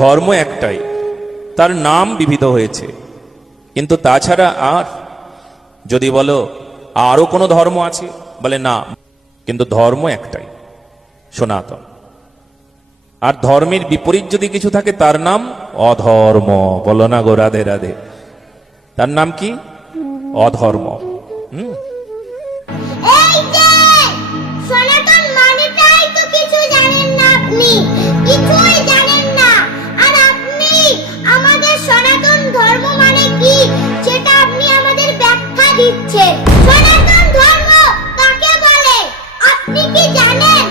ধর্ম একটাই, তার নাম বিবিধ হয়েছে, কিন্তু তাছাড়া আর যদি বলো আরো কোনো ধর্ম আছে, বলে না, কিন্তু ধর্ম একটাই, সনাতন। আর ধর্মের বিপরীত যদি কিছু থাকে তার নাম অধর্ম। বলো না গো রাধে রাধে। তার নাম কি? অধর্ম। এই যে সনাতন মানেটাই তো কিছু জানেন না আপনি, কিছুই জানেন না। আর আপনি আমাদের সনাতন ধর্ম মানে কি সেটা আপনি আমাদের ব্যাখ্যা দিচ্ছেন। সনাতন ধর্ম কাকে বলে আপনি কি জানেন?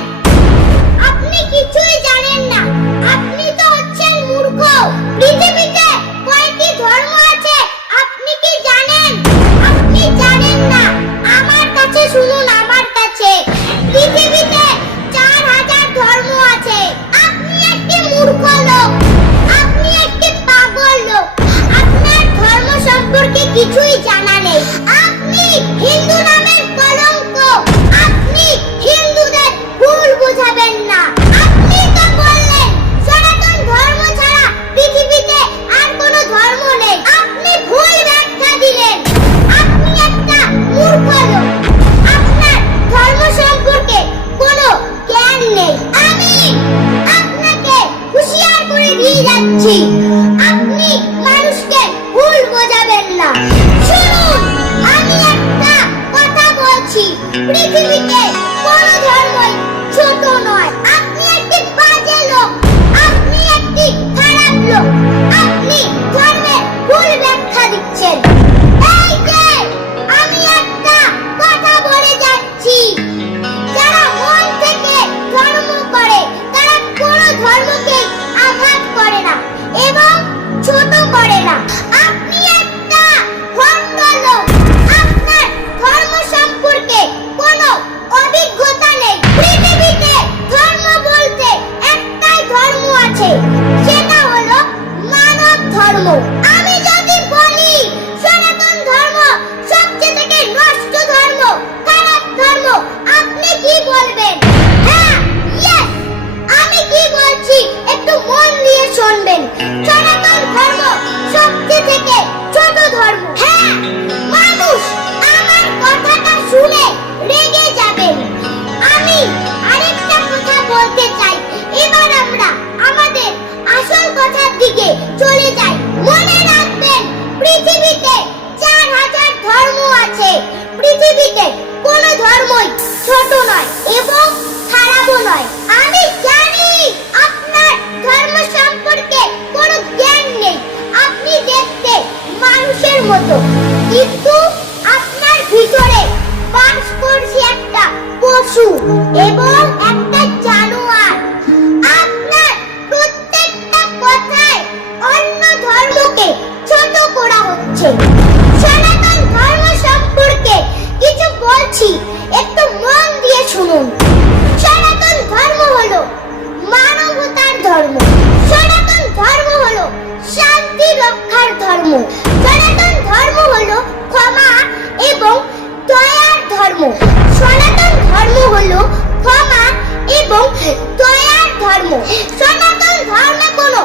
আপনি কিছুই জানেন না, আপনি তো হচ্ছেন মূর্খ। পৃথিবীতে কয়টি ধর্ম আছে আপনি কি জানেন? আপনি জানেন না। আমার কাছে শুনুন, আমার কাছে পৃথিবীতে 4000 ধর্ম আছে। আপনি একটি মূর্খ লোক, আপনি একটি পাগল লোক, আপনার ধর্ম সম্পর্কে কিছুই জানা নেই। আপনি হিন্দু নামের কলঙ্ক, আপনি হিন্দুদের ভুল বুঝাবেন না। আপনি তো বললেন সনাতন ধর্ম ছাড়া পৃথিবীতে আর কোনো ধর্ম নেই, আপনি ভুল ব্যাখ্যা দিলেন। আপনি একটা মূর্খ লোক, আপনার ধর্ম সম্পর্কে কোনো জ্ঞান নেই। আমি আপনাকে হুঁশিয়ার করে দিয়ে যাচ্ছি, আপনি মানুষকে ভুল বোঝাবেন না। শুনুন, আমি একটা কথা বলছি, পৃথিবীতে কোনো ধর্মই ছোট নয়। আপনি একটি বাজে লোক, আপনি একটি খারাপ লোক, আপনি ধর্মের ভুল ব্যাখ্যা দিচ্ছেন। এই যে আমি একটা কথা বলে যাচ্ছি, যারা মন থেকে ধর্ম করে তারা কোনো ধর্মকে আঘাত করে না এবং ছোট করে না। আপনি একটা ভণ্ড লোক, আপনার ধর্ম সম্পর্কে কোনো অভিজ্ঞতা নেই। পৃথিবীতে ধর্ম বলতে একটাই ধর্ম আছে, সেটা হলো মানব ধর্ম। আমি যদি বলি সনাতন ধর্ম সবচেয়ে থেকে নষ্ট ধর্ম, খারাপ ধর্ম, আপনি কি বলবেন? হ্যাঁ, ইয়েস, আমি কি বলছি একটু মন দিয়ে শুনবেন। সনাতন ধর্ম সবচেয়ে থেকে ছোট ধর্ম। হ্যাঁ, মানুষ আমার কথাটা শুনে রেগে যাবেন। আমি আরেকটা কথা বলতে চাই, এবার আমরা আমাদের আসল কথার দিকে চলে যাই। মনে রাখবেন, পৃথিবীতে 4000 ধর্ম আছে। পৃথিবীতে কোনো ধর্মই ছোট নয় এবং খারাপও নয়। আমি জানি আপনার ধর্ম সম্পর্কে কোনো জ্ঞান নেই, আপনি দেখতে মানুষের মতো, কিন্তু আপনার ভিতরে বাস করছে একটা পশু এবং একটা জানোয়ার। আপনার প্রত্যেকটা কথায় অন্য ধর্মকে ছোট করা হচ্ছে। সনাতন ধর্ম সম্পর্কে কিছু বলছি, একটু মন দিয়ে শুনুন। সনাতন ধর্ম হলো মানবতার ধর্ম, সনাতন ধর্ম হলো শান্তি রক্ষার ধর্ম, সনাতন ধর্ম হলো ক্ষমা এবং দয়ার ধর্ম, সনাতন ধর্ম হলো ক্ষমা এবং দয়ার ধর্ম। সনাতন ধর্মে কোনো